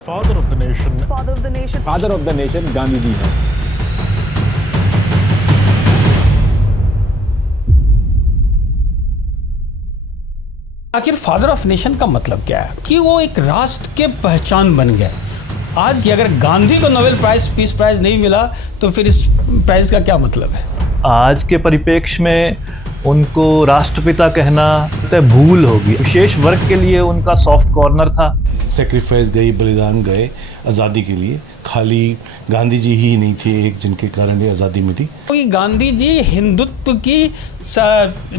Father of the nation. Father of the nation. Father of the nation Gandhi ji हैं। आखिर father of nation का मतलब क्या है कि वो एक राष्ट्र के पहचान बन गए। आज कि अगर गांधी को नोबेल प्राइज पीस प्राइज नहीं मिला तो फिर इस प्राइज का क्या मतलब है। आज के परिप्रेक्ष्य में उनको राष्ट्रपिता कहना तो भूल होगी। विशेष वर्ग के लिए उनका सॉफ्ट कॉर्नर था। सेक्रीफाइस गई, बलिदान गए आज़ादी के लिए। खाली गांधी जी ही नहीं थे एक जिनके कारण ये आज़ादी मिली। क्योंकि गांधी जी हिंदुत्व की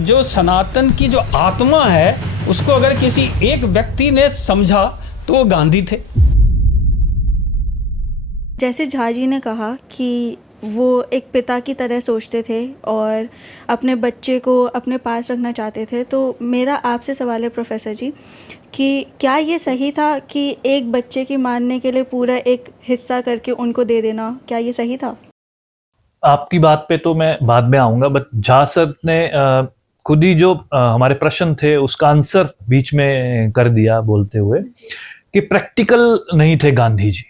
जो सनातन की जो आत्मा है उसको अगर किसी एक व्यक्ति ने समझा तो वो गांधी थे। जैसे झा जी ने कहा कि वो एक पिता की तरह सोचते थे और अपने बच्चे को अपने पास रखना चाहते थे, तो मेरा आपसे सवाल है प्रोफेसर जी कि क्या ये सही था कि एक बच्चे की मानने के लिए पूरा एक हिस्सा करके उनको दे देना, क्या ये सही था? आपकी बात पे तो मैं बाद में आऊँगा, बट झा सर ने खुद ही जो हमारे प्रश्न थे उसका आंसर बीच में कर दिया बोलते हुए कि प्रैक्टिकल नहीं थे गांधी जी।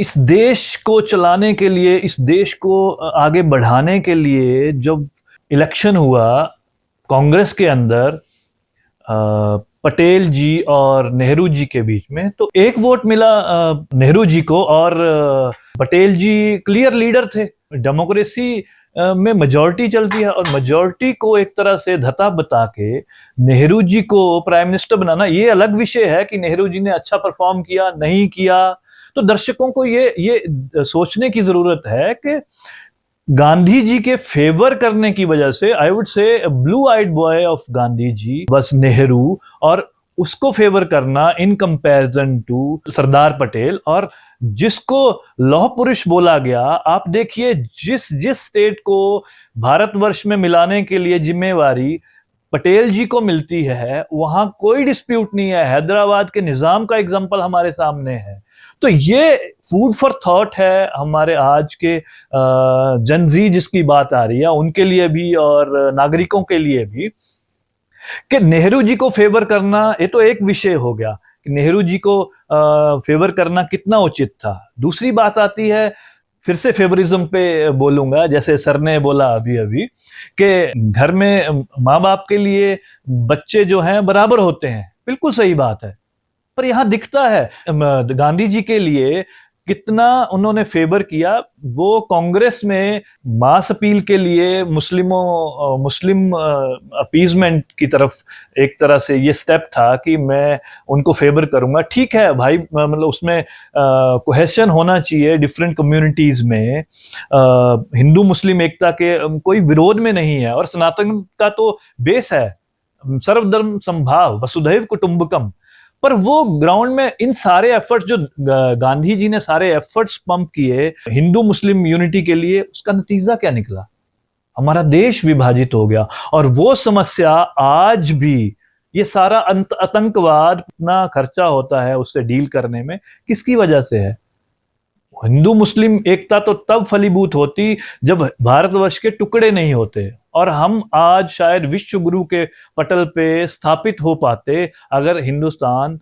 इस देश को चलाने के लिए, इस देश को आगे बढ़ाने के लिए जब इलेक्शन हुआ कांग्रेस के अंदर पटेल जी और नेहरू जी के बीच में, तो एक वोट मिला नेहरू जी को और पटेल जी क्लियर लीडर थे। डेमोक्रेसी में मेजॉरिटी चलती है और मेजॉरिटी को एक तरह से धता बता के नेहरू जी को प्राइम मिनिस्टर बनाना, ये अलग विषय है कि नेहरू जी ने अच्छा परफॉर्म किया नहीं किया। तो दर्शकों को ये सोचने की जरूरत है कि गांधी जी के फेवर करने की वजह से, I would say blue eyed boy of Gandhi ji बस नेहरू, और उसको फेवर करना in comparison to Sardar Patel. और जिसको लौह पुरुष बोला गया, आप देखिए जिस स्टेट को भारतवर्ष में मिलाने के लिए जिम्मेवारी पटेल जी को मिलती है वहां कोई डिस्प्यूट नहीं है। हैदराबाद के निजाम का एग्जांपल हमारे सामने है। तो ये फूड फॉर थॉट है हमारे आज के जनजी जिसकी बात आ रही है उनके लिए भी और नागरिकों के लिए भी, कि नेहरू जी को फेवर करना ये तो एक विषय हो गया कि नेहरू जी को फेवर करना कितना उचित था। दूसरी बात आती है, फिर से फेवरिज्म पे बोलूंगा, जैसे सर ने बोला अभी अभी कि घर में माँ बाप के लिए बच्चे जो हैं बराबर होते हैं, बिल्कुल सही बात है। पर यहाँ दिखता है गांधी जी के लिए कितना उन्होंने फेवर किया। वो कांग्रेस में मास अपील के लिए मुस्लिम अपीजमेंट की तरफ एक तरह से ये स्टेप था कि मैं उनको फेवर करूंगा। ठीक है भाई, मतलब उसमें कोहेशन होना चाहिए डिफरेंट कम्युनिटीज में। हिंदू मुस्लिम एकता के कोई विरोध में नहीं है और सनातन का तो बेस है सर्वधर्म समभाव वसुधैव कुटुंबकम। पर वो ग्राउंड में इन सारे एफर्ट्स जो गांधी जी ने सारे एफर्ट्स पंप किए हिंदू मुस्लिम यूनिटी के लिए, उसका नतीजा क्या निकला? हमारा देश विभाजित हो गया। और वो समस्या आज भी, ये सारा आतंकवाद इतना खर्चा होता है उससे डील करने में, किसकी वजह से है? हिंदू मुस्लिम एकता तो तब फलीभूत होती जब भारतवर्ष के टुकड़े नहीं होते, और हम आज शायद विश्व गुरु के पटल पे स्थापित हो पाते अगर हिंदुस्तान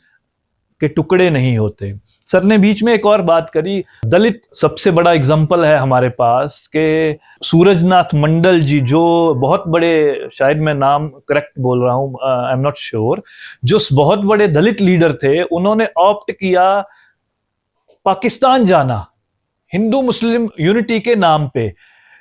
के टुकड़े नहीं होते। सर ने बीच में एक और बात करी, दलित सबसे बड़ा एग्जाम्पल है हमारे पास के सूरजनाथ मंडल जी, जो बहुत बड़े, शायद मैं नाम करेक्ट बोल रहा हूँ, आई एम नॉट श्योर, जो बहुत बड़े दलित लीडर थे, उन्होंने ऑप्ट किया पाकिस्तान जाना हिंदू मुस्लिम यूनिटी के नाम पे।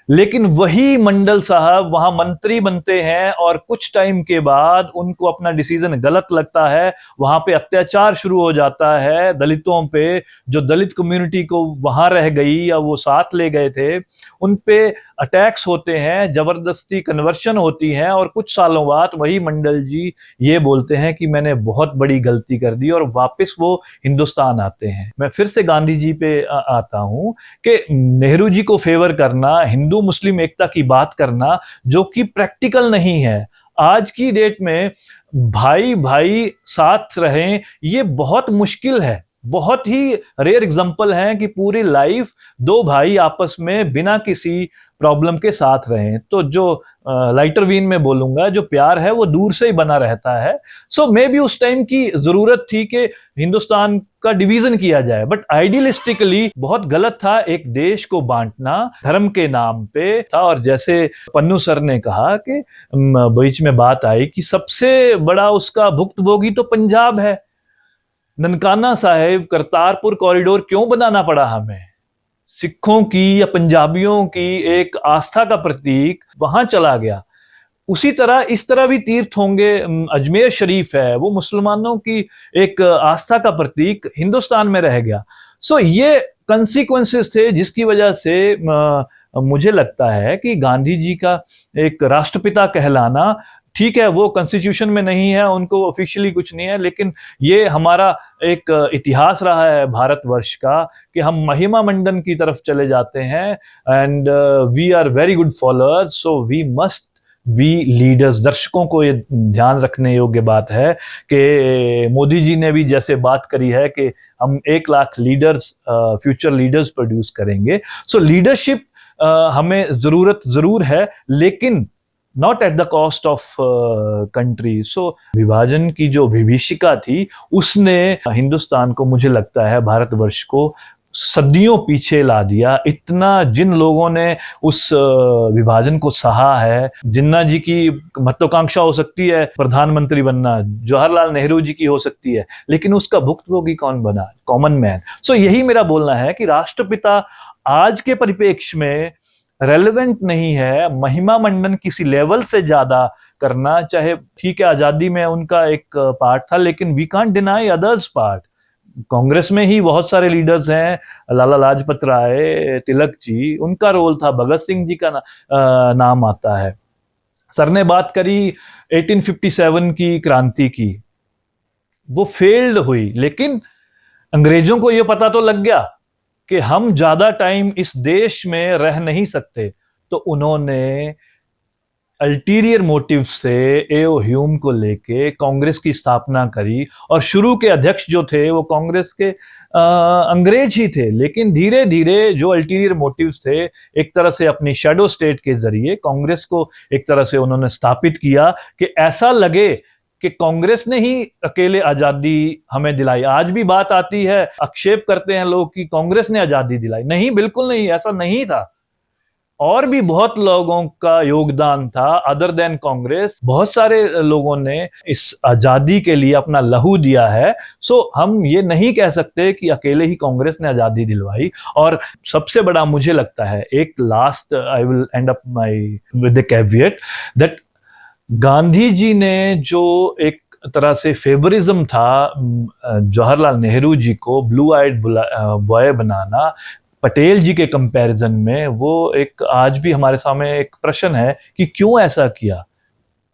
लेकिन वही मंडल साहब वहां मंत्री बनते हैं और कुछ टाइम के बाद उनको अपना डिसीजन गलत लगता है, वहां पे अत्याचार शुरू हो जाता है दलितों पे। जो दलित कम्युनिटी को वहां रह गई या वो साथ ले गए थे उन पे अटैक्स होते हैं, जबरदस्ती कन्वर्शन होती है, और कुछ सालों बाद वही मंडल जी ये बोलते हैं कि मैंने बहुत बड़ी गलती कर दी, और वापस वो हिंदुस्तान आते हैं। मैं फिर से गांधी जी पे आता हूं कि नेहरू जी को फेवर करना, हिंदू मुस्लिम एकता की बात करना, जो कि प्रैक्टिकल नहीं है। आज की डेट में भाई भाई साथ रहें ये बहुत मुश्किल है। बहुत ही रेयर एग्जांपल हैं कि पूरी लाइफ दो भाई आपस में बिना किसी प्रॉब्लम के साथ रहे। तो जो लाइटर वीन में बोलूंगा, जो प्यार है वो दूर से ही बना रहता है। सो मे बी उस टाइम की जरूरत थी कि हिंदुस्तान का डिवीजन किया जाए, बट आइडियलिस्टिकली बहुत गलत था एक देश को बांटना धर्म के नाम पे था। और जैसे पन्नू सर ने कहा कि बीच में बात आई कि सबसे बड़ा उसका भुक्तभोगी तो पंजाब है। ननकाना साहिब करतारपुर कॉरिडोर क्यों बनाना पड़ा हमें? सिखों की या पंजाबियों की एक आस्था का प्रतीक वहां चला गया। उसी तरह इस तरह भी तीर्थ होंगे। अजमेर शरीफ है, वो मुसलमानों की एक आस्था का प्रतीक हिंदुस्तान में रह गया। सो ये कंसिक्वेंसेस थे जिसकी वजह से मुझे लगता है कि गांधी जी का एक राष्ट्रपिता कहलाना, ठीक है वो कॉन्स्टिट्यूशन में नहीं है, उनको ऑफिशियली कुछ नहीं है, लेकिन ये हमारा एक इतिहास रहा है भारतवर्ष का कि हम महिमा मंडन की तरफ चले जाते हैं and we are very good followers, so we must be leaders. दर्शकों को ये ध्यान रखने योग्य बात है कि मोदी जी ने भी जैसे बात करी है कि हम 1 lakh leaders, future leaders produce करेंगे। सो लीडरशिप हमें जरूरत जरूर है, लेकिन not at the cost of country. So विभाजन की जो विभीषिका थी उसने हिंदुस्तान को, मुझे लगता है भारतवर्ष को सदियों पीछे ला दिया। इतना जिन लोगों ने उस विभाजन को सहा है, जिन्ना जी की महत्वाकांक्षा हो सकती है प्रधानमंत्री बनना, जवाहरलाल नेहरू जी की हो सकती है, लेकिन उसका भुक्तभोगी कौन बना? Common man. सो यही मेरा बोलना है कि राष्ट्रपिता आज के परिप्रेक्ष्य में रेलेवेंट नहीं है। महिमा मंडन किसी लेवल से ज्यादा करना, चाहे ठीक है आजादी में उनका एक पार्ट था, लेकिन we can't deny others part. Congress में ही बहुत सारे लीडर्स हैं, लाला लाजपत राय, तिलक जी, उनका रोल था, भगत सिंह जी का नाम आता है। सर ने बात करी 1857 की क्रांति की, वो फेल्ड हुई, लेकिन अंग्रेजों को ये पता तो लग गया कि हम ज्यादा टाइम इस देश में रह नहीं सकते, तो उन्होंने अल्टीरियर मोटिव से एओ ह्यूम को लेके कांग्रेस की स्थापना करी। और शुरू के अध्यक्ष जो थे वो कांग्रेस के अंग्रेज ही थे, लेकिन धीरे धीरे जो अल्टीरियर मोटिव्स थे, एक तरह से अपनी शैडो स्टेट के जरिए कांग्रेस को एक तरह से उन्होंने स्थापित किया कि ऐसा लगे कि कांग्रेस ने ही अकेले आजादी हमें दिलाई। आज भी बात आती है, आक्षेप करते हैं लोग कि कांग्रेस ने आजादी दिलाई। नहीं, बिल्कुल नहीं, ऐसा नहीं था। और भी बहुत लोगों का योगदान था अदर देन कांग्रेस। बहुत सारे लोगों ने इस आजादी के लिए अपना लहू दिया है। सो हम ये नहीं कह सकते कि अकेले ही कांग्रेस ने आजादी दिलवाई। और सबसे बड़ा मुझे लगता है, एक last I will end up my with the caveat that Gandhi ji ने जो एक तरह से फेवरिज्म था जवाहरलाल नेहरू जी को ब्लू आइड बॉय बनाना, पटेल जी के कंपैरिजन में, वो एक आज भी हमारे सामने एक प्रश्न है कि क्यों ऐसा किया।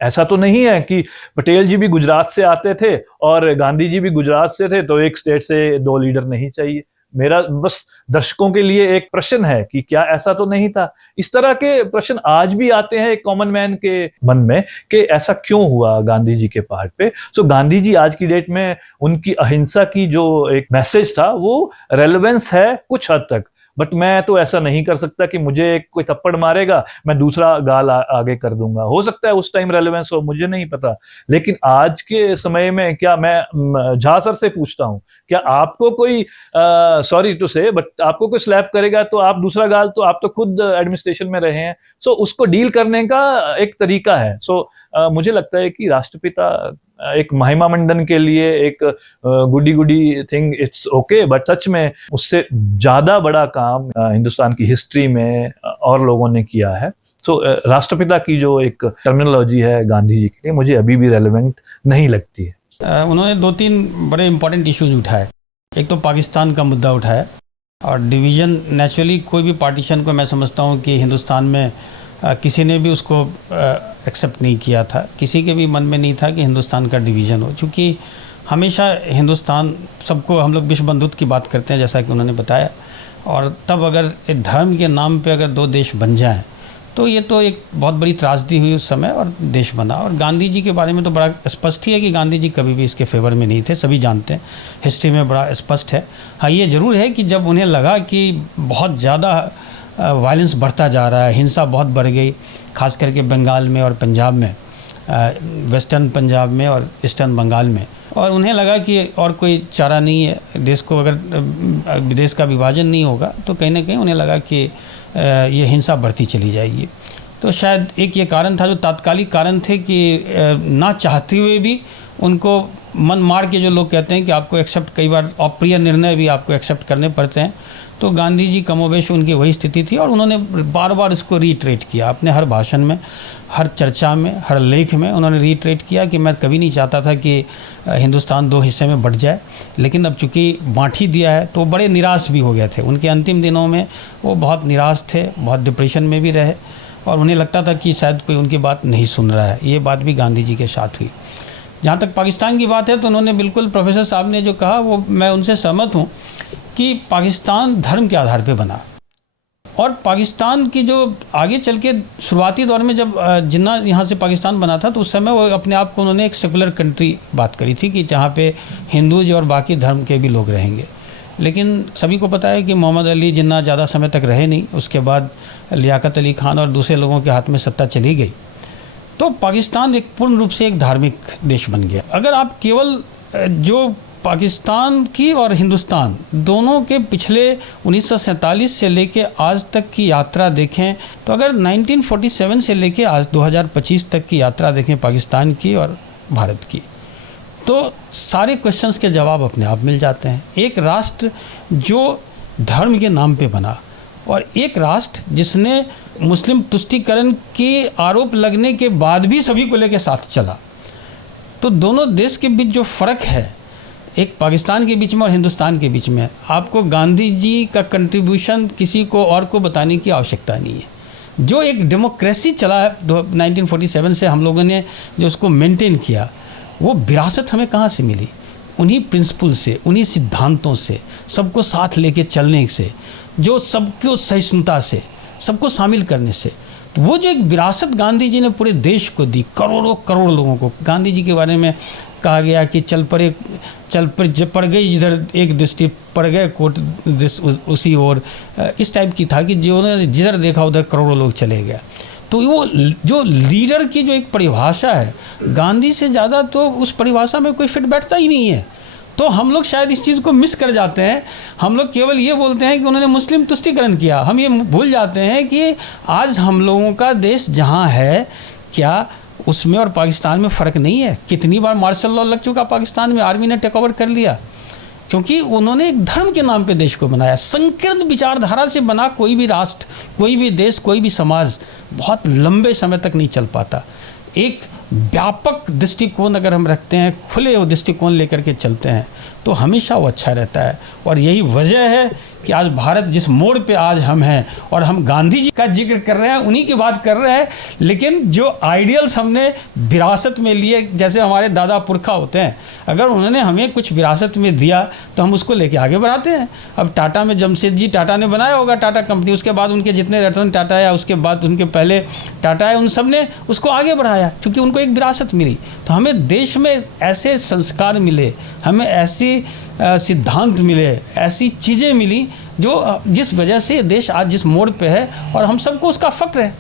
ऐसा तो नहीं है कि पटेल जी भी गुजरात से आते थे और गांधी जी भी गुजरात से थे, तो एक स्टेट से 2 लीडर नहीं चाहिए। मेरा बस दर्शकों के लिए एक प्रश्न है कि क्या ऐसा तो नहीं था। इस तरह के प्रश्न आज भी आते हैं एक कॉमन मैन के मन में कि ऐसा क्यों हुआ गांधी जी के पार्ट पे। सो गांधी जी आज की डेट में उनकी अहिंसा की जो एक मैसेज था वो रेलेवेंस है कुछ हद तक, बट मैं तो ऐसा नहीं कर सकता कि मुझे कोई थप्पड़ मारेगा मैं दूसरा गाल आगे कर दूंगा। हो सकता है उस टाइम रेलेवेंस हो, मुझे नहीं पता, लेकिन आज के समय में क्या, मैं झा सर से पूछता हूं, क्या आपको कोई सॉरी टू से बट आपको कोई स्लैप करेगा तो आप दूसरा गाल, तो आप तो खुद एडमिनिस्ट्रेशन में रहे हैं, सो उसको डील करने का एक तरीका है। सो मुझे लगता है कि राष्ट्रपिता एक महिमा मंडन के लिए एक गुडी गुडी थिंग, इट्स ओके, बट सच में उससे ज्यादा बड़ा काम हिंदुस्तान की हिस्ट्री में और लोगों ने किया है। तो राष्ट्रपिता की जो एक टर्मिनोलॉजी है गांधी जी के लिए, मुझे अभी भी रेलेवेंट नहीं लगती है। उन्होंने 2-3 बड़े इंपॉर्टेंट इश्यूज उठाए। एक तो पाकिस्तान का मुद्दा उठाया और डिवीज़न। नेचुरली कोई भी पार्टीशन को मैं समझता हूँ कि हिंदुस्तान में किसी ने भी उसको एक्सेप्ट नहीं किया था, किसी के भी मन में नहीं था कि हिंदुस्तान का डिवीज़न हो, क्योंकि हमेशा हिंदुस्तान, सबको हम लोग विश्व बंधुत्व की बात करते हैं जैसा कि उन्होंने बताया, और तब अगर एक धर्म के नाम पे अगर 2 देश बन जाएं तो ये तो एक बहुत बड़ी त्रासदी हुई उस समय और देश बना। और गांधी जी के बारे में तो बड़ा स्पष्ट ही है कि गांधी जी कभी भी इसके फेवर में नहीं थे, सभी जानते हैं, हिस्ट्री में बड़ा स्पष्ट है। हाँ, ये ज़रूर है कि जब उन्हें लगा कि बहुत ज़्यादा वायलेंस बढ़ता जा रहा है, हिंसा बहुत बढ़ गई, खास करके बंगाल में और पंजाब में, वेस्टर्न पंजाब में और ईस्टर्न बंगाल में। और उन्हें लगा कि और कोई चारा नहीं है, देश को अगर देश का विभाजन नहीं होगा तो कहीं ना कहीं उन्हें लगा कि ये हिंसा बढ़ती चली जाएगी। तो शायद एक ये कारण था, जो तात्कालिक कारण थे कि ना चाहते हुए भी उनको मन मार के, जो लोग कहते हैं कि आपको एक्सेप्ट, कई बार अप्रिय निर्णय भी आपको एक्सेप्ट करने पड़ते हैं, तो गांधी जी कमोबेश उनकी वही स्थिति थी। और उन्होंने बार बार इसको रीट्रेट किया अपने हर भाषण में, हर चर्चा में, हर लेख में उन्होंने रीट्रेट किया कि मैं कभी नहीं चाहता था कि हिंदुस्तान दो हिस्से में बंट जाए, लेकिन अब चूँकि बाँट ही दिया है तो बड़े निराश भी हो गए थे। उनके अंतिम दिनों में वो बहुत निराश थे, बहुत डिप्रेशन में भी रहे और उन्हें लगता था कि शायद कोई उनकी बात नहीं सुन रहा है। ये बात भी गांधी जी के साथ हुई। जहाँ तक पाकिस्तान की बात है तो उन्होंने बिल्कुल, प्रोफेसर साहब ने जो कहा वो मैं उनसे सहमत हूँ कि पाकिस्तान धर्म के आधार पे बना। और पाकिस्तान की जो आगे चल के शुरुआती दौर में जब जिन्ना यहाँ से पाकिस्तान बना था तो उस समय वो अपने आप को उन्होंने एक सेकुलर कंट्री बात करी थी कि जहाँ पे हिंदूज और बाकी धर्म के भी लोग रहेंगे। लेकिन सभी को पता है कि मोहम्मद अली जिन्ना ज़्यादा समय तक रहे नहीं, उसके बाद लियाकत अली खान और दूसरे लोगों के हाथ में सत्ता चली गई, तो पाकिस्तान एक पूर्ण रूप से एक धार्मिक देश बन गया। अगर आप केवल जो पाकिस्तान की और हिंदुस्तान दोनों के पिछले 1947 से लेके आज तक की यात्रा देखें, तो अगर 1947 से लेके आज 2025 तक की यात्रा देखें पाकिस्तान की और भारत की, तो सारे क्वेश्चंस के जवाब अपने आप मिल जाते हैं। एक राष्ट्र जो धर्म के नाम पे बना और एक राष्ट्र जिसने मुस्लिम तुष्टीकरण के आरोप लगने के बाद भी सभी को लेकर साथ चला। तो दोनों देश के बीच जो फ़र्क है, एक पाकिस्तान के बीच में और हिंदुस्तान के बीच में, आपको गांधी जी का कंट्रीब्यूशन किसी को और को बताने की आवश्यकता नहीं है। जो एक डेमोक्रेसी चला है 1947 से हम लोगों ने जो उसको मेंटेन किया, वो विरासत हमें कहाँ से मिली? उन्हीं प्रिंसिपल से, उन्हीं सिद्धांतों से, सबको साथ लेके चलने से, जो सबको सहिष्णुता से, सबको शामिल करने से। तो वो जो एक विरासत गांधी जी ने पूरे देश को दी, करोड़ों करोड़ लोगों को। गांधी जी के बारे में कहा गया कि चल पड़ गई जिधर एक दृष्टि, पड़ गए कोट उसी ओर, इस टाइप की था कि जिन्होंने जिधर देखा उधर करोड़ों लोग चले गए। तो वो जो लीडर की जो एक परिभाषा है, गांधी से ज़्यादा तो उस परिभाषा में कोई फिट बैठता ही नहीं है। तो हम लोग शायद इस चीज़ को मिस कर जाते हैं। हम लोग केवल ये बोलते हैं कि उन्होंने मुस्लिम तुष्टीकरण किया, हम ये भूल जाते हैं कि आज हम लोगों का देश जहाँ है, क्या उसमें और पाकिस्तान में फ़र्क नहीं है? कितनी बार मार्शल लॉ लग चुका पाकिस्तान में, आर्मी ने टेक ओवर कर लिया, क्योंकि उन्होंने एक धर्म के नाम पे देश को बनाया। संकीर्ण विचारधारा से बना कोई भी राष्ट्र, कोई भी देश, कोई भी समाज बहुत लंबे समय तक नहीं चल पाता। एक व्यापक दृष्टिकोण अगर हम रखते हैं, खुले दृष्टिकोण लेकर के चलते हैं, तो हमेशा वो अच्छा रहता है। और यही वजह है कि आज भारत जिस मोड़ पे आज हम हैं, और हम गांधी जी का जिक्र कर रहे हैं, उन्हीं की बात कर रहे हैं, लेकिन जो आइडियल्स हमने विरासत में लिए, जैसे हमारे दादा पुरखा होते हैं, अगर उन्होंने हमें कुछ विरासत में दिया तो हम उसको लेके आगे बढ़ाते हैं। अब टाटा में जमशेदजी टाटा ने बनाया होगा टाटा कंपनी, उसके बाद उनके जितने रतन टाटा या उसके बाद उनके पहले टाटा है, उन सब ने उसको आगे बढ़ाया क्योंकि उनको एक विरासत मिली। तो हमें देश में ऐसे संस्कार मिले, हमें ऐसी सिद्धांत मिले, ऐसी चीज़ें मिली जो जिस वजह से देश आज जिस मोड़ पे है और हम सबको उसका फक्र है।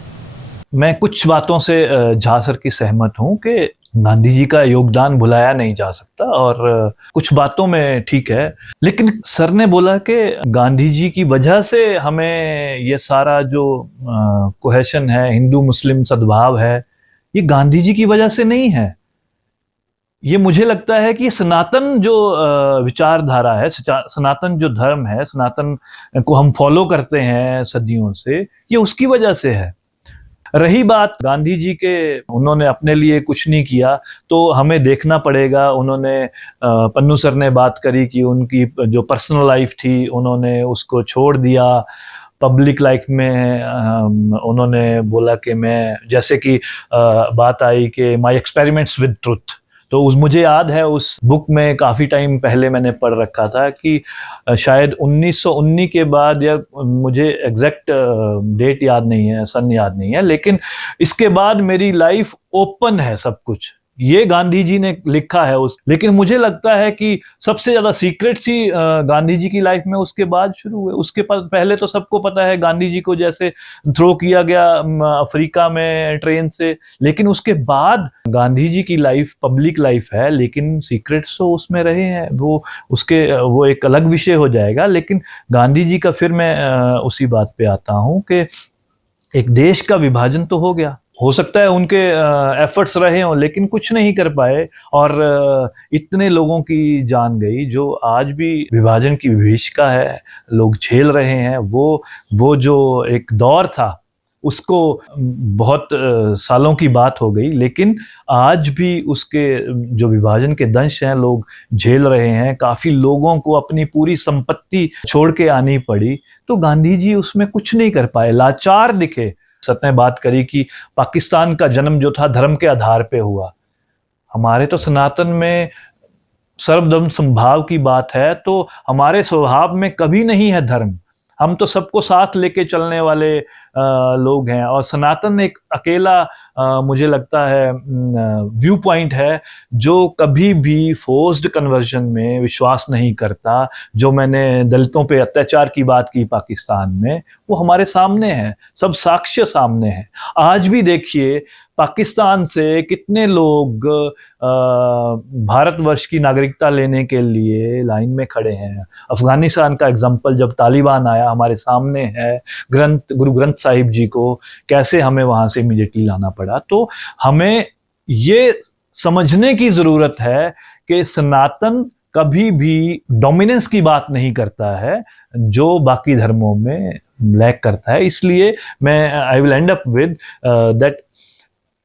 मैं कुछ बातों से झा सर की सहमत हूँ कि गांधी जी का योगदान भुलाया नहीं जा सकता, और कुछ बातों में ठीक है। लेकिन सर ने बोला कि गांधी जी की वजह से हमें ये सारा जो कोहेशन है, हिंदू मुस्लिम सद्भाव है, ये गांधी जी की वजह से नहीं है। ये मुझे लगता है कि सनातन जो विचारधारा है, सनातन जो धर्म है, सनातन को हम फॉलो करते हैं सदियों से, ये उसकी वजह से है। रही बात गांधी जी के, उन्होंने अपने लिए कुछ नहीं किया, तो हमें देखना पड़ेगा। उन्होंने पन्नू सर ने बात करी कि उनकी जो पर्सनल लाइफ थी उन्होंने उसको छोड़ दिया। पब्लिक लाइफ में उन्होंने बोला कि मैं, जैसे कि बात आई कि माय एक्सपेरिमेंट्स विद ट्रुथ, तो मुझे याद है उस बुक में काफ़ी टाइम पहले मैंने पढ़ रखा था कि शायद 1919 के बाद, या मुझे एग्जैक्ट डेट याद नहीं है, सन याद नहीं है, लेकिन इसके बाद मेरी लाइफ ओपन है सब कुछ। ये गांधी जी ने लिखा है लेकिन मुझे लगता है कि सबसे ज्यादा सीक्रेट्स ही गांधी जी की लाइफ में उसके बाद शुरू हुए। उसके पहले तो सबको पता है गांधी जी को जैसे थ्रो किया गया अफ्रीका में ट्रेन से, लेकिन उसके बाद गांधी जी की लाइफ पब्लिक लाइफ है, लेकिन सीक्रेट्स तो उसमें रहे हैं। वो एक अलग विषय हो जाएगा। लेकिन गांधी जी का फिर मैं उसी बात पे आता हूं कि एक देश का विभाजन तो हो गया, हो सकता है उनके एफर्ट्स रहे हों लेकिन कुछ नहीं कर पाए, और इतने लोगों की जान गई। जो आज भी विभाजन की विभीषिका है, लोग झेल रहे हैं। वो जो एक दौर था उसको बहुत सालों की बात हो गई, लेकिन आज भी उसके जो विभाजन के दंश हैं लोग झेल रहे हैं। काफी लोगों को अपनी पूरी संपत्ति छोड़ के आनी पड़ी। तो गांधी जी उसमें कुछ नहीं कर पाए, लाचार दिखे। सत ने बात करी कि पाकिस्तान का जन्म जो था धर्म के आधार पे हुआ। हमारे तो सनातन में सर्वधर्म संभाव की बात है, तो हमारे स्वभाव में कभी नहीं है धर्म। हम तो सबको साथ लेके चलने वाले लोग हैं, और सनातन एक अकेला मुझे लगता है व्यू पॉइंट है जो कभी भी फोर्स्ड कन्वर्जन में विश्वास नहीं करता। जो मैंने दलितों पे अत्याचार की बात की पाकिस्तान में, वो हमारे सामने है, सब साक्ष्य सामने है। आज भी देखिए पाकिस्तान से कितने लोग भारतवर्ष की नागरिकता लेने के लिए लाइन में खड़े हैं। अफगानिस्तान का एग्जाम्पल जब तालिबान आया हमारे सामने है, गुरु ग्रंथ साहिब जी को कैसे हमें वहां से इमीडिएटली लाना पड़ा। तो हमें ये समझने की जरूरत है कि सनातन कभी भी डोमिनेंस की बात नहीं करता है जो बाकी धर्मों में लैक करता है। इसलिए मैं I will end up with that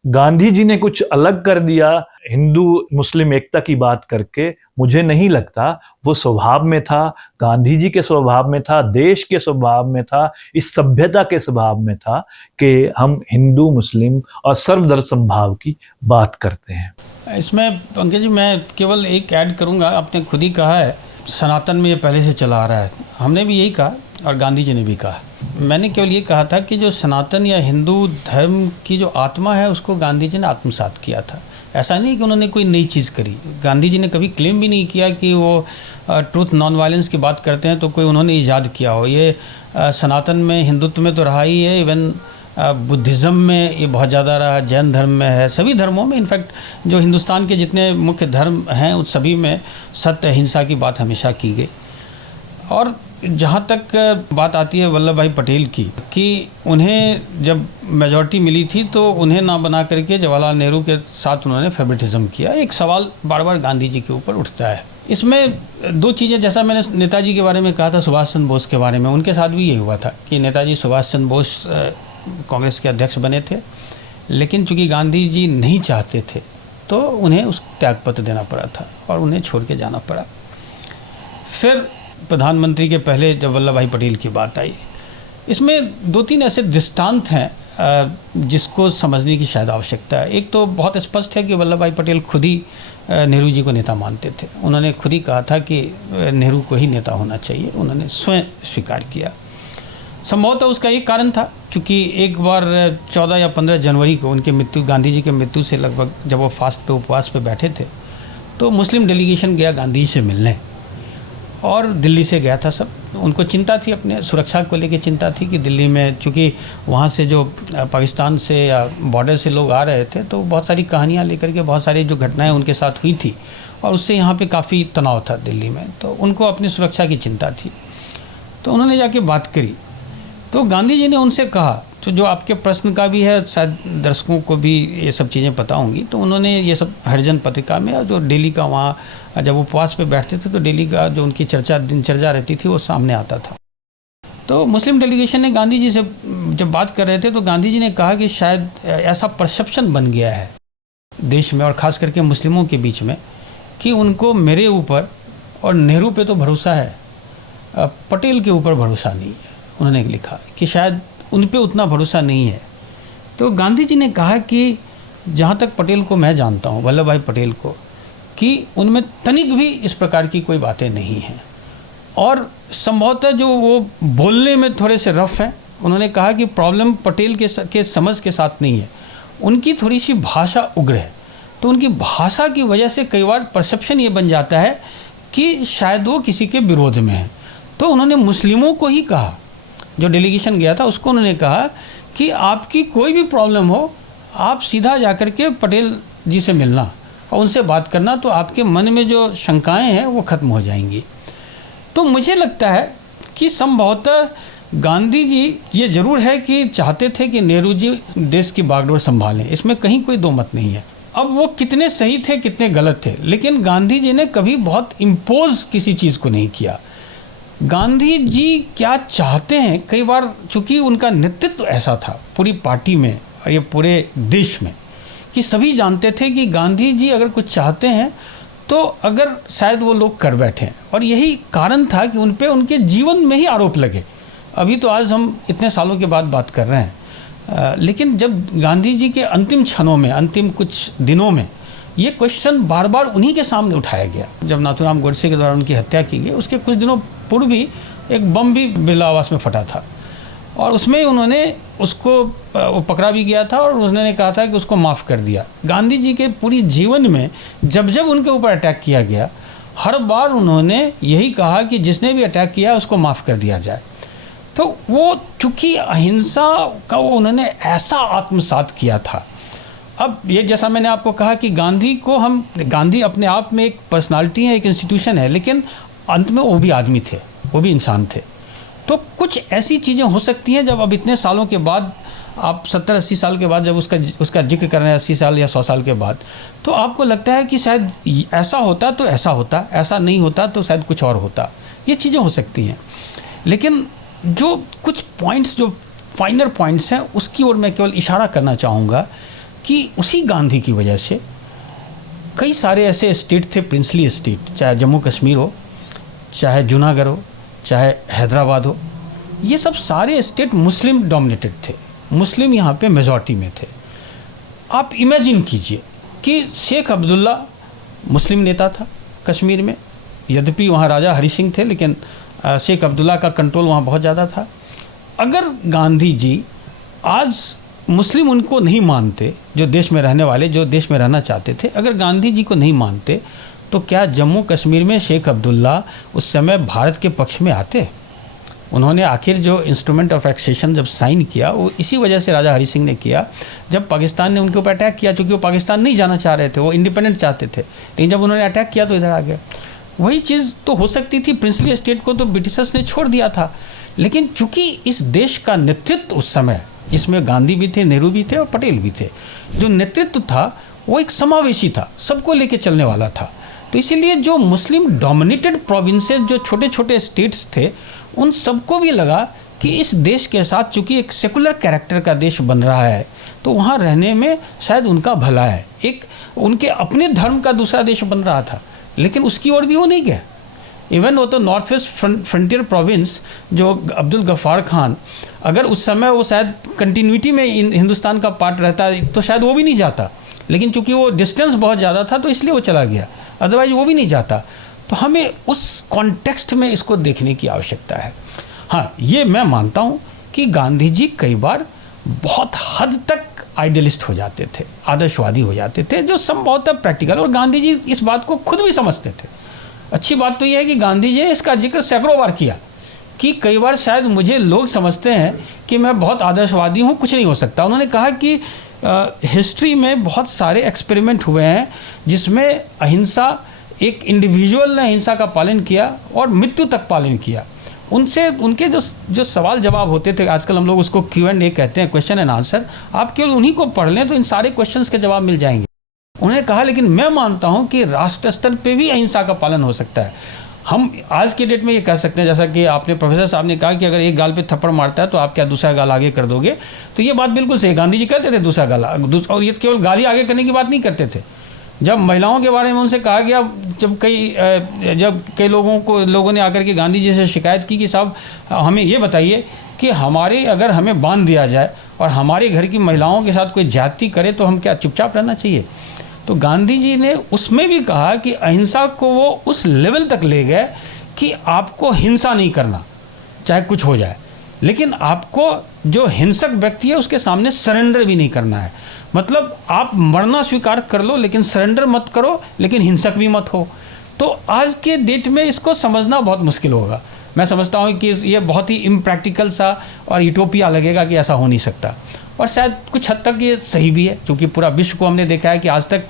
Gandhi ji ने कुछ अलग कर दिया हिंदू मुस्लिम एकता की बात करके। मुझे नहीं लगता, वो स्वभाव में था, गांधी जी के स्वभाव में था, देश के स्वभाव में था, इस सभ्यता के स्वभाव में था कि हम हिंदू मुस्लिम और सर्वधर्म समभाव की बात करते हैं। इसमें पंकज जी मैं केवल एक ऐड करूंगा, आपने खुद ही कहा है सनातन में ये पहले से चला आ रहा है, हमने भी यही कहा और गांधी जी ने भी कहा। मैंने केवल ये कहा था कि जो सनातन या हिंदू धर्म की जो आत्मा है उसको गांधी जी ने आत्मसात किया था। ऐसा नहीं कि उन्होंने कोई नई चीज़ करी। गांधी जी ने कभी क्लेम भी नहीं किया कि वो ट्रूथ नॉन वायलेंस की बात करते हैं तो कोई उन्होंने ईजाद किया हो। ये सनातन में हिंदुत्व में तो रहा ही है, इवन बुद्धिज़्म में ये बहुत ज़्यादा रहा, जैन धर्म में है, सभी धर्मों में। इनफैक्ट जो हिंदुस्तान के जितने मुख्य धर्म हैं उन सभी में सत्य अहिंसा की बात हमेशा की गई। और जहाँ तक बात आती है वल्लभ भाई पटेल की कि उन्हें जब मेजॉरिटी मिली थी तो उन्हें ना बना करके जवाहरलाल नेहरू के साथ उन्होंने फेवरेटिज्म किया। एक सवाल बार बार गांधी जी के ऊपर उठता है। इसमें दो चीज़ें, जैसा मैंने नेताजी के बारे में कहा था, सुभाष चंद्र बोस के बारे में, उनके साथ भी ये हुआ था कि नेताजी सुभाष चंद्र बोस कांग्रेस के अध्यक्ष बने थे, लेकिन चूँकि गांधी जी नहीं चाहते थे तो उन्हें उस त्यागपत्र देना पड़ा था और उन्हें छोड़ के जाना पड़ा। फिर प्रधानमंत्री के पहले जब वल्लभ भाई पटेल की बात आई, इसमें दो तीन ऐसे दृष्टांत हैं जिसको समझने की शायद आवश्यकता है। एक तो बहुत स्पष्ट है कि वल्लभ भाई पटेल खुद ही नेहरू जी को नेता मानते थे। उन्होंने खुद ही कहा था कि नेहरू को ही नेता होना चाहिए, उन्होंने स्वयं स्वीकार किया। संभवतः उसका एक कारण था, चूँकि एक बार 14 या 15 जनवरी को उनके मृत्यु, गांधी जी के मृत्यु से लगभग जब वो फास्ट पे उपवास पे बैठे थे तो मुस्लिम डेलीगेशन गया गांधी जी से मिलने, और दिल्ली से गया था सब। उनको चिंता थी, अपने सुरक्षा को लेकर चिंता थी कि दिल्ली में चूँकि वहाँ से जो पाकिस्तान से या बॉर्डर से लोग आ रहे थे तो बहुत सारी कहानियाँ लेकर के बहुत सारी जो घटनाएं उनके साथ हुई थी और उससे यहाँ पे काफ़ी तनाव था दिल्ली में, तो उनको अपनी सुरक्षा की चिंता थी। तो उन्होंने जाके बात करी तो गांधी जी ने उनसे कहा, तो जो आपके प्रश्न का भी है, शायद दर्शकों को भी ये सब चीज़ें पता होंगी, तो उन्होंने ये सब हरिजन पत्रिका में, जो डेली का वहाँ जब उपवास पे बैठते थे तो डेली का जो उनकी दिनचर्या रहती थी वो सामने आता था। तो मुस्लिम डेलीगेशन ने गांधी जी से जब बात कर रहे थे तो गांधी जी ने कहा कि शायद ऐसा परसेप्शन बन गया है देश में और ख़ास करके मुस्लिमों के बीच में कि उनको मेरे ऊपर और नेहरू पे तो भरोसा है, पटेल के ऊपर भरोसा नहीं है। उन्होंने लिखा कि शायद उन पे उतना भरोसा नहीं है। तो गांधी जी ने कहा कि जहाँ तक पटेल को मैं जानता हूँ, वल्लभ भाई पटेल को, कि उनमें तनिक भी इस प्रकार की कोई बातें नहीं हैं और संभवतः जो वो बोलने में थोड़े से रफ हैं। उन्होंने कहा कि प्रॉब्लम पटेल के समझ के साथ नहीं है, उनकी थोड़ी सी भाषा उग्र है। तो उनकी भाषा की वजह से कई बार परसेप्शन ये बन जाता है कि शायद वो किसी के विरोध में है। तो उन्होंने मुस्लिमों को ही कहा, जो डेलीगेशन गया था उसको उन्होंने कहा कि आपकी कोई भी प्रॉब्लम हो, आप सीधा जाकर के पटेल जी से मिलना और उनसे बात करना, तो आपके मन में जो शंकाएं हैं वो ख़त्म हो जाएंगी। तो मुझे लगता है कि संभवतः गांधी जी ये ज़रूर है कि चाहते थे कि नेहरू जी देश की बागडोर संभालें, इसमें कहीं कोई दो मत नहीं है। अब वो कितने सही थे कितने गलत थे, लेकिन गांधी जी ने कभी बहुत इम्पोज किसी चीज़ को नहीं किया। गांधी जी क्या चाहते हैं, कई बार चूँकि उनका नेतृत्व ऐसा था पूरी पार्टी में और ये पूरे देश में कि सभी जानते थे कि गांधी जी अगर कुछ चाहते हैं तो अगर शायद वो लोग कर बैठें, और यही कारण था कि उन पे उनके जीवन में ही आरोप लगे। अभी तो आज हम इतने सालों के बाद बात कर रहे हैं, लेकिन जब गांधी जी के अंतिम क्षणों में, अंतिम कुछ दिनों में ये क्वेश्चन बार बार उन्हीं के सामने उठाया गया। जब नाथूराम गोडसे के द्वारा उनकी हत्या की गई, उसके कुछ दिनों पूर्व भी एक बम भी बिरला आवास में फटा था और उसमें उन्होंने उसको वो पकड़ा भी गया था और उन्होंने कहा था कि उसको माफ़ कर दिया। गांधी जी के पूरी जीवन में जब जब उनके ऊपर अटैक किया गया, हर बार उन्होंने यही कहा कि जिसने भी अटैक किया उसको माफ़ कर दिया जाए। तो वो चूँकि अहिंसा का वो उन्होंने ऐसा आत्मसात किया था। अब ये जैसा मैंने आपको कहा कि गांधी अपने आप में एक पर्सनालिटी है, एक इंस्टीट्यूशन है, लेकिन अंत में वो भी आदमी थे, वो भी इंसान थे। तो कुछ ऐसी चीज़ें हो सकती हैं जब अब इतने सालों के बाद, आप 70-80 साल के बाद जब उसका जिक्र कर रहे हैं, 80 साल या 100 साल के बाद, तो आपको लगता है कि शायद ऐसा होता तो ऐसा होता, ऐसा नहीं होता तो शायद कुछ और होता। ये चीज़ें हो सकती हैं, लेकिन जो कुछ पॉइंट्स, जो फाइनर पॉइंट्स हैं, उसकी ओर मैं केवल इशारा करना चाहूँगा कि उसी गांधी की वजह से कई सारे ऐसे स्टेट थे, प्रिंसली स्टेट, चाहे जम्मू कश्मीर हो, चाहे जूनागढ़ हो, चाहे हैदराबाद हो, ये सब सारे स्टेट मुस्लिम डोमिनेटेड थे, मुस्लिम यहाँ पे मेजॉरिटी में थे। आप इमेजिन कीजिए कि शेख अब्दुल्ला मुस्लिम नेता था कश्मीर में, यद्यपि वहाँ राजा हरि सिंह थे, लेकिन शेख अब्दुल्ला का कंट्रोल वहाँ बहुत ज़्यादा था। अगर गांधी जी आज मुस्लिम उनको नहीं मानते, जो देश में रहने वाले, जो देश में रहना चाहते थे, अगर गांधी जी को नहीं मानते, तो क्या जम्मू कश्मीर में शेख अब्दुल्ला उस समय भारत के पक्ष में आते? उन्होंने आखिर जो इंस्ट्रूमेंट ऑफ एक्सेशन जब साइन किया, वो इसी वजह से राजा हरि सिंह ने किया, जब पाकिस्तान ने उनके ऊपर अटैक किया, चूँकि वो पाकिस्तान नहीं जाना चाह रहे थे, वो इंडिपेंडेंट चाहते थे, लेकिन जब उन्होंने अटैक किया तो इधर आ गए। वही चीज़ तो हो सकती थी, प्रिंसली स्टेट को तो ब्रिटिशर्स ने छोड़ दिया था, लेकिन चूँकि इस देश का नेतृत्व उस समय, जिसमें गांधी भी थे, नेहरू भी थे और पटेल भी थे, जो नेतृत्व था वो एक समावेशी था, सबको लेके चलने वाला था। तो इसीलिए जो मुस्लिम डोमिनेटेड प्रोविंसेस, जो छोटे छोटे स्टेट्स थे, उन सबको भी लगा कि इस देश के साथ, चूँकि एक सेकुलर कैरेक्टर का देश बन रहा है, तो वहाँ रहने में शायद उनका भला है। एक उनके अपने धर्म का दूसरा देश बन रहा था, लेकिन उसकी ओर भी वो नहीं गए। इवन वो तो नॉर्थ वेस्ट फ्रंटियर प्रोविंस, जो अब्दुल गफ्फार खान, अगर उस समय वो शायद कंटिन्यूटी में हिंदुस्तान का पार्ट रहता तो शायद वो भी नहीं जाता, लेकिन चूँकि वो डिस्टेंस बहुत ज़्यादा था तो इसलिए वो चला गया, अदरवाइज वो भी नहीं जाता। तो हमें उस कॉन्टेक्स्ट में इसको देखने की आवश्यकता है। हाँ, ये मैं मानता हूँ कि गांधी जी कई बार बहुत हद तक आइडियलिस्ट हो जाते थे, आदर्शवादी हो जाते थे, जो संभवतः प्रैक्टिकल, और गांधी जी इस बात को खुद भी समझते थे। अच्छी बात तो यह है कि गांधी जी ने इसका जिक्र सैकड़ों बार किया कि कई बार शायद मुझे लोग समझते हैं कि मैं बहुत आदर्शवादी हूँ, कुछ नहीं हो सकता। उन्होंने कहा कि हिस्ट्री में बहुत सारे एक्सपेरिमेंट हुए हैं जिसमें अहिंसा, एक इंडिविजुअल ने अहिंसा का पालन किया और मृत्यु तक पालन किया। उनसे उनके जो सवाल जवाब होते थे, आजकल हम लोग उसको Q&A कहते हैं, क्वेश्चन एंड आंसर, आप केवल उन्हीं को पढ़ लें तो इन सारे क्वेश्चंस के जवाब मिल जाएंगे। उन्होंने कहा लेकिन मैं मानता हूं कि राष्ट्र स्तर पे भी अहिंसा का पालन हो सकता है। हम आज के डेट में ये कह सकते हैं, जैसा कि आपने प्रोफेसर साहब ने कहा कि अगर एक गाल पे थप्पड़ मारता है तो आप क्या दूसरा गाल आगे कर दोगे, तो ये बात बिल्कुल सही। गांधी जी कहते थे दूसरा गाल, और ये केवल गाली आगे करने की बात नहीं करते थे। जब महिलाओं के बारे में उनसे कहा गया, जब कई लोगों ने आकर के गांधी जी से शिकायत की कि साहब हमें ये बताइए कि अगर हमें बांध दिया जाए और हमारे घर की महिलाओं के साथ कोई ज्यादती करे तो हम क्या चुपचाप रहना चाहिए? तो गांधी जी ने उसमें भी कहा कि अहिंसा को वो उस लेवल तक ले गए कि आपको हिंसा नहीं करना, चाहे कुछ हो जाए, लेकिन आपको जो हिंसक व्यक्ति है उसके सामने सरेंडर भी नहीं करना है। मतलब आप मरना स्वीकार कर लो लेकिन सरेंडर मत करो, लेकिन हिंसक भी मत हो। तो आज के डेट में इसको समझना बहुत मुश्किल होगा। मैं समझता हूँ कि ये बहुत ही इम्प्रैक्टिकल सा और यूटोपिया लगेगा कि ऐसा हो नहीं सकता, और शायद कुछ हद तक ये सही भी है, क्योंकि पूरा विश्व को हमने देखा है कि आज तक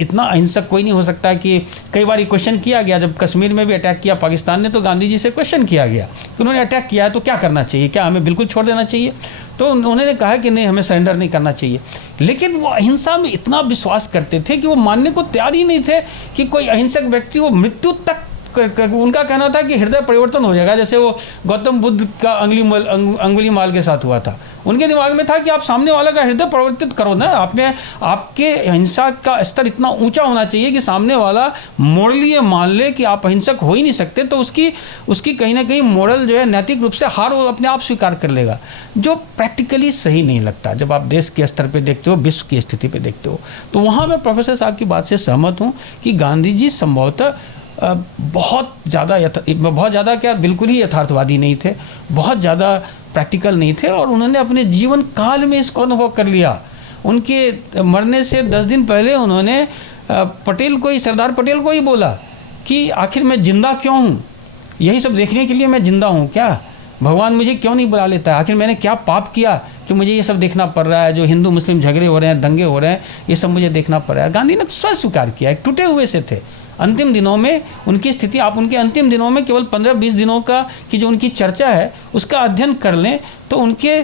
इतना अहिंसक कोई नहीं हो सकता। कि कई बार क्वेश्चन किया गया, जब कश्मीर में भी अटैक किया पाकिस्तान ने, तो गांधी जी से क्वेश्चन किया गया कि उन्होंने अटैक किया है तो क्या करना चाहिए, क्या हमें बिल्कुल छोड़ देना चाहिए? तो उन्होंने कहा कि नहीं, हमें सरेंडर नहीं करना चाहिए। लेकिन वो अहिंसा में इतना विश्वास करते थे कि वो मानने को तैयार ही नहीं थे कि कोई अहिंसक व्यक्ति वो मृत्यु तक, उनका कहना था कि हृदय परिवर्तन हो जाएगा, जैसे वो गौतम बुद्ध का अंगुलीमाल के साथ हुआ था। उनके दिमाग में था कि आप सामने वाला का हृदय परिवर्तित करो ना, आप में आपके अहिंसा का स्तर इतना ऊंचा होना चाहिए कि सामने वाला मोरली मान ले कि आप अहिंसक हो ही नहीं सकते, तो उसकी कहीं ना कहीं मोरल जो है नैतिक रूप से हार वो अपने आप स्वीकार कर लेगा, जो प्रैक्टिकली सही नहीं लगता जब आप देश के स्तर पे देखते हो, विश्व की स्थिति पे देखते हो। तो वहाँ मैं प्रोफेसर साहब की बात से सहमत हूँ कि गांधी जी संभवतः बहुत ज़्यादा क्या, बिल्कुल ही यथार्थवादी नहीं थे, बहुत ज़्यादा प्रैक्टिकल नहीं थे, और उन्होंने अपने जीवन काल में इसको अनुभव कर लिया। उनके मरने से 10 दिन पहले उन्होंने पटेल को ही, सरदार पटेल को ही बोला कि आखिर मैं जिंदा क्यों हूँ, यही सब देखने के लिए मैं जिंदा हूँ क्या? भगवान मुझे क्यों नहीं बुला लेता है? आखिर मैंने क्या पाप किया कि मुझे ये सब देखना पड़ रहा है, जो हिंदू मुस्लिम झगड़े हो रहे हैं, दंगे हो रहे हैं, ये सब मुझे देखना पड़ रहा है। गांधी ने तो स्वयं स्वीकार किया, एक टूटे हुए से थे। अंतिम दिनों में उनकी स्थिति, आप उनके अंतिम दिनों में केवल 15-20 दिनों का की जो उनकी चर्चा है उसका अध्ययन कर लें तो उनके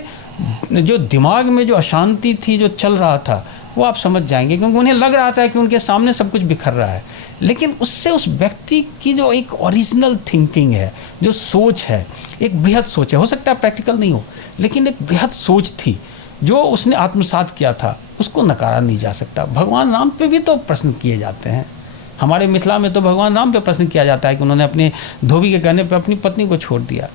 जो दिमाग में जो अशांति थी, जो चल रहा था, वो आप समझ जाएंगे, क्योंकि उन्हें लग रहा था कि उनके सामने सब कुछ बिखर रहा है। लेकिन उससे उस व्यक्ति की जो एक ओरिजिनल थिंकिंग है, जो सोच है, एक बेहद सोच है, हो सकता है प्रैक्टिकल नहीं हो, लेकिन एक बेहद सोच थी जो उसने आत्मसात किया था, उसको नकारा नहीं जा सकता। भगवान राम पे भी तो प्रश्न किए जाते हैं, हमारे मिथिला में तो भगवान राम पे प्रश्न किया जाता है कि उन्होंने अपने धोबी के कहने पे अपनी पत्नी को छोड़ दिया।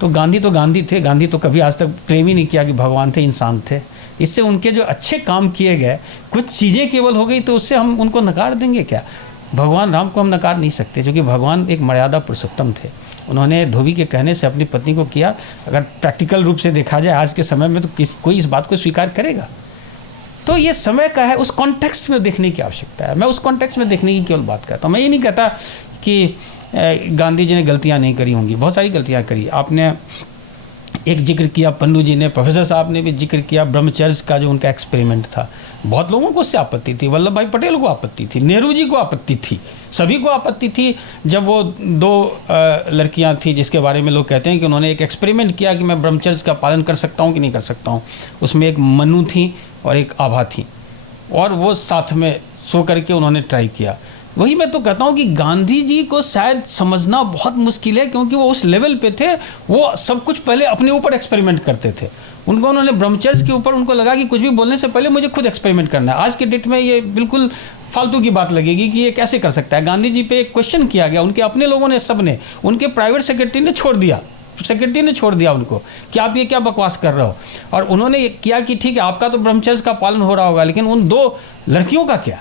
तो गांधी थे, गांधी तो कभी आज तक प्रेम ही नहीं किया कि भगवान थे, इंसान थे। इससे उनके जो अच्छे काम किए गए, कुछ चीज़ें केवल हो गई तो उससे हम उनको नकार देंगे क्या? भगवान राम को हम नकार नहीं सकते, क्योंकि भगवान एक मर्यादा पुरुषोत्तम थे। उन्होंने धोबी के कहने से अपनी पत्नी को किया। अगर प्रैक्टिकल रूप से देखा जाए आज के समय में तो कोई इस बात को स्वीकार करेगा? तो ये समय का है, उस कॉन्टेक्स्ट में देखने की आवश्यकता है। मैं उस कॉन्टेक्स्ट में देखने की केवल बात करता हूँ। मैं ये नहीं कहता कि गांधी जी ने गलतियाँ नहीं करी होंगी, बहुत सारी गलतियाँ करी। आपने एक जिक्र किया, पन्नू जी ने, प्रोफेसर साहब ने भी जिक्र किया ब्रह्मचर्य का, जो उनका एक्सपेरिमेंट था। बहुत लोगों को उससे आपत्ति थी, वल्लभ भाई पटेल को आपत्ति थी, नेहरू जी को आपत्ति थी, सभी को आपत्ति थी। जब वो 2 लड़कियां थी जिसके बारे में लोग कहते हैं कि उन्होंने एक एक्सपेरिमेंट किया कि मैं ब्रह्मचर्य का पालन कर सकता हूँ कि नहीं कर सकता हूँ। उसमें एक मनु थी और एक आभा थी, और वो साथ में सो करके उन्होंने ट्राई किया। वही मैं तो कहता हूँ कि गांधी जी को शायद समझना बहुत मुश्किल है, क्योंकि वो उस लेवल पे थे, वो सब कुछ पहले अपने ऊपर एक्सपेरिमेंट करते थे। उन्होंने ब्रह्मचर्य के ऊपर उनको लगा कि कुछ भी बोलने से पहले मुझे खुद एक्सपेरिमेंट करना है। आज के डेट में ये बिल्कुल फालतू की बात लगेगी कि ये कैसे कर सकता है। गांधी जी पे एक क्वेश्चन किया गया, उनके अपने लोगों ने, सब ने, उनके प्राइवेट सेक्रेटरी ने छोड़ दिया उनको कि आप ये क्या बकवास कर रहे हो। और उन्होंने ये किया कि ठीक है, आपका तो ब्रह्मचर्य का पालन हो रहा होगा, लेकिन उन 2 लड़कियों का क्या,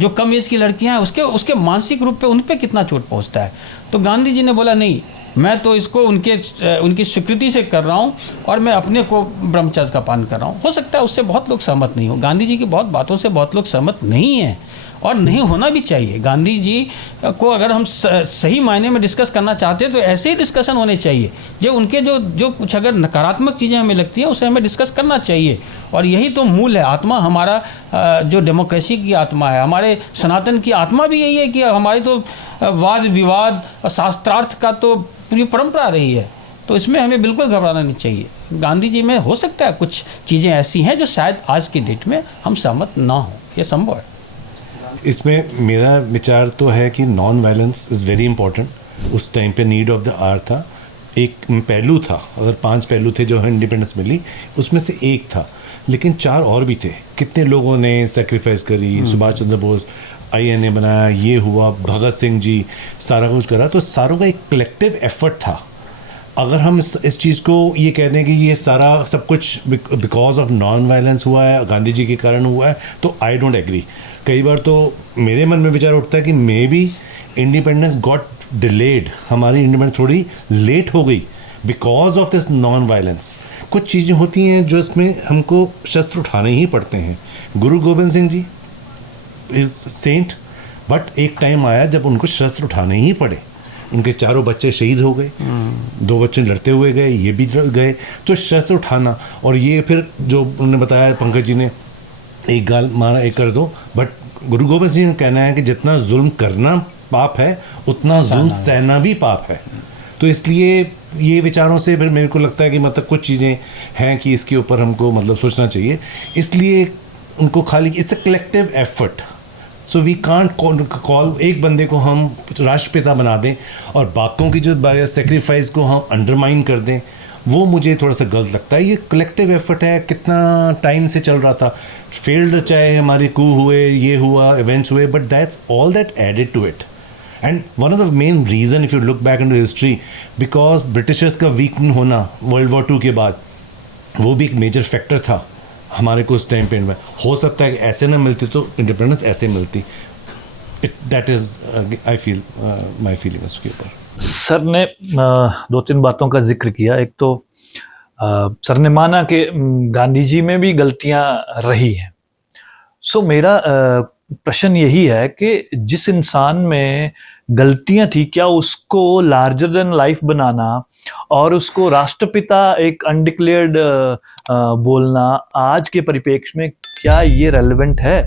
जो कम एज की लड़कियां हैं, उसके मानसिक रूप पे उन पे कितना चोट पहुंचता है। तो गांधी जी ने बोला नहीं, मैं तो इसको उनकी स्वीकृति से कर रहा हूं और मैं अपने को ब्रह्मचर्य का पालन कर रहा हूं। हो सकता है उससे बहुत लोग सहमत नहीं हो, गांधी जी की बहुत बातों से बहुत लोग सहमत नहीं हैं, और नहीं होना भी चाहिए। गांधी जी को अगर हम सही मायने में डिस्कस करना चाहते हैं तो ऐसे ही डिस्कशन होने चाहिए, जो उनके जो कुछ अगर नकारात्मक चीज़ें हमें लगती हैं उसे हमें डिस्कस करना चाहिए। और यही तो मूल है, आत्मा हमारा जो डेमोक्रेसी की आत्मा है, हमारे सनातन की आत्मा भी यही है कि हमारी तो वाद विवाद और शास्त्रार्थ का तो पूरी परंपरा रही है। तो इसमें हमें बिल्कुल घबराना नहीं चाहिए। गांधी जी में हो सकता है कुछ चीज़ें ऐसी हैं जो शायद आज की डेट में हम सहमत ना हों, ये संभव है। इसमें मेरा विचार तो है कि non violence is very important. उस टाइम पे नीड ऑफ द आवर था, एक पहलू था। अगर 5 पहलू थे जो इंडिपेंडेंस मिली, उसमें से एक था, लेकिन 4 और भी थे। कितने लोगों ने सेक्रीफाइस करी, सुभाष चंद्र बोस INA बनाया, ये हुआ, भगत सिंह जी सारा कुछ करा, तो सारों का एक कलेक्टिव एफर्ट था। अगर हम इस चीज़ को ये कह दें कि ये सारा सब कुछ बिकॉज ऑफ नॉन वायलेंस हुआ है, गांधी जी के कारण हुआ है, तो आई डोंट एग्री। कई बार तो मेरे मन में विचार उठता है कि may be independence got delayed, हमारी इंडिपेंडेंस थोड़ी लेट हो गई, because of this non violence कुछ चीज़ें होती हैं जो इसमें हमको शस्त्र उठाने ही पड़ते हैं। गुरु Govind Singh ji is sent, but एक टाइम आया जब उनको शस्त्र उठाने ही पड़े। उनके चारों बच्चे शहीद हो गए, 2 बच्चे लड़ते हुए गए, ये भी गए, तो शस्त्र उठाना। और ये फिर जो उन्होंने बताया पंकज जी ने, एक गाल मारा एक कर दो, बट गुरु गोविंद सिंह का कहना है कि जितना जुल्म करना पाप है उतना जुल्म सहना भी पाप है। तो इसलिए ये विचारों से फिर मेरे को लगता है कि मतलब कुछ चीज़ें हैं कि इसके ऊपर हमको मतलब सोचना चाहिए। इसलिए उनको खाली it's a collective effort, so we can't call एक बंदे को हम राष्ट्रपिता बना दें और बाकियों की जो सेक्रीफाइस को हम अंडरमाइन कर दें, वो मुझे थोड़ा सा गलत लगता है। ये कलेक्टिव एफर्ट है, कितना टाइम से चल रहा था, फेल्ड चाहे हमारे कू हुए, ये हुआ, इवेंट्स हुए, but that's all that added to it. And one of the main reason if you look back into history, because Britishers का वीक होना वर्ल्ड वॉर 2 के बाद, वो भी एक मेजर फैक्टर था हमारे को उस टाइम पे। हो सकता है कि ऐसे ना मिलती तो इंडिपेंडेंस ऐसे मिलती। That is I feel my feeling उसके ऊपर। सर ने 2-3 बातों का जिक्र किया। एक तो सर ने माना कि गांधी जी में भी गलतियां रही हैं। सो मेरा प्रश्न यही है कि जिस इंसान में गलतियां थी, क्या उसको लार्जर देन लाइफ बनाना और उसको राष्ट्रपिता एक अनडिक्लेयर्ड बोलना आज के परिप्रेक्ष्य में क्या ये रेलेवेंट है?